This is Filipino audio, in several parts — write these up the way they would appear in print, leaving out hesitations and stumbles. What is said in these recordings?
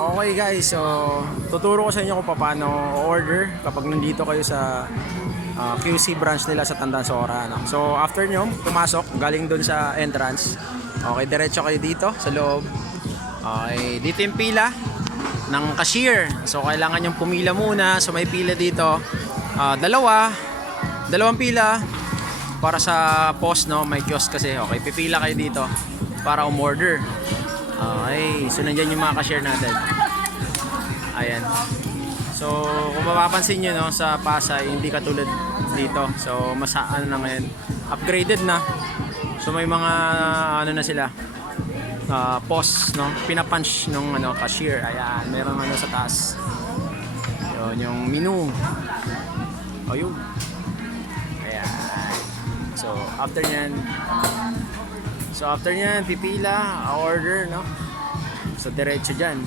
Okay guys, so tuturo ko sa inyo kung paano order kapag nandito kayo sa QC branch nila sa Tandansora. No? So after nyo pumasok, galing dun sa entrance, okay, diretso kayo dito sa loob. Okay, dito yung pila ng cashier. So kailangan yung pumila muna. So may pila dito, dalawang pila para sa post, no? May kiosk kasi. Okay, pipila kayo dito para umorder. Okay, so nandyan yung mga cashier natin. Ayan. So kung mapapansin nyo, no, sa Pasay hindi katulad dito. So mas ano na ngayon, upgraded na. So may mga ano na sila, post, no, pinapunch nung ano, cashier. Ayan, meron ano sa taas. Yun, yung menu. O yun. Ayan. So after nyan, pipila, order, no? So diretso dyan.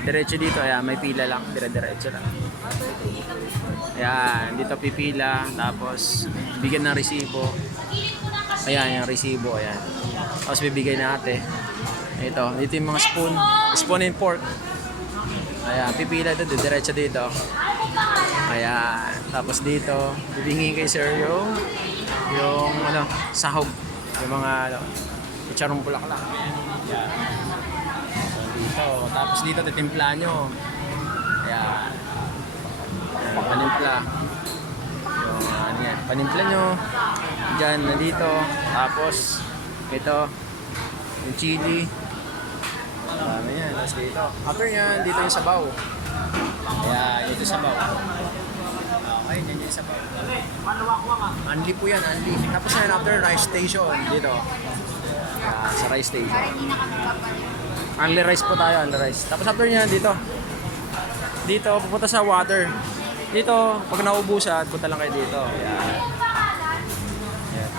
Diretso dito, ayan, may pila lang, diretso lang. Ayan, dito pipila, tapos bigyan ng resibo. Ayan, yung resibo, ayan. Tapos bibigay na ate. Dito yung mga spoon and fork. Ayan, pipila dito, diretso dito. Ayan, tapos dito, bibingin kay sir yung ano, sahog. Yung mga charong bulaklak. Ayan. So dito, tapos dito titimpla nyo. Ayan. Panimpla. Yung ano yan, panimpla nyo. Diyan, nandito. Tapos ito, yung chili. Ano yan, tapos dito. After yan, dito yung sabaw. Ayan, dito yung sabaw. Okay, yan yung sabaw. Anli po yan, anli. Tapos yan, after rice station, dito. Ayan, sa rice station. Only rice po tayo, only rice. Tapos after yan, dito. Dito, pupunta sa water. Dito, pag naubusan, punta lang kayo dito. Ayan. Ayan.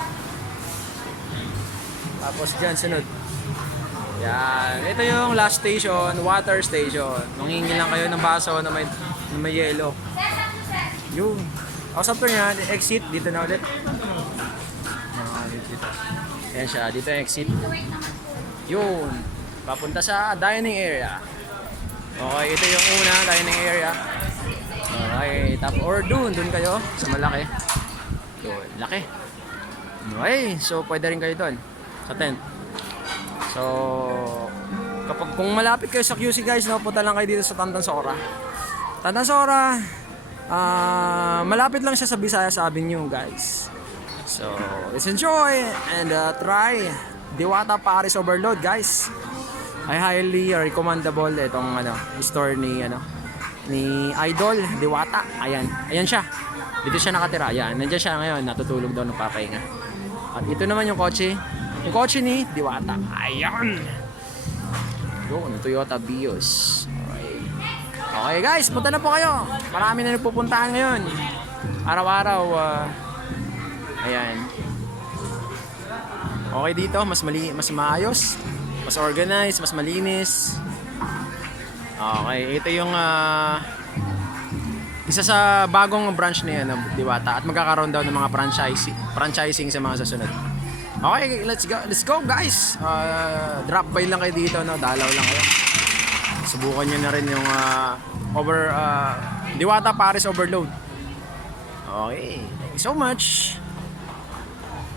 Tapos dyan, sunod. Yan. Ito yung last station, water station. Manghingi lang kayo ng baso na may yelo. Yun. Tapos after yan, exit. Dito na ulit. Ayan siya. Dito yung exit. Yun. Papunta sa dining area. Okay, ito yung una, dining area. Okay, or dun kayo sa malaki. Yun, laki. Okay, so pwede rin kayo dun sa tent. So kung malapit kayo sa QC guys, no, punta lang kayo dito sa Tandansora. Tandansora, malapit lang siya sa Visayas Avenue guys. So let's enjoy and try Diwata Paris Overload guys. I highly recommendable itong store ni Idol Diwata. Ayan siya. Dito siya nakatira. Ayan, nandiyan siya ngayon, natutulog daw ng papahinga. At ito naman yung kotse. Yung kotse ni Diwata. Ayan. Yun, Toyota Vios. Okay guys, punta na po kayo. Marami na nagpupuntahan ngayon. Araw-araw. Ayan. Okay dito, mas maayos, mas organized, mas malinis. Okay, ito yung isa sa bagong branch ni Diwata at magkakaroon daw ng mga franchising sa mga susunod. Okay, let's go guys. Drop by lang kayo dito, no? Dalaw lang kayo. Subukan nyo na rin yung Diwata Paris Overload. Okay, thank you so much.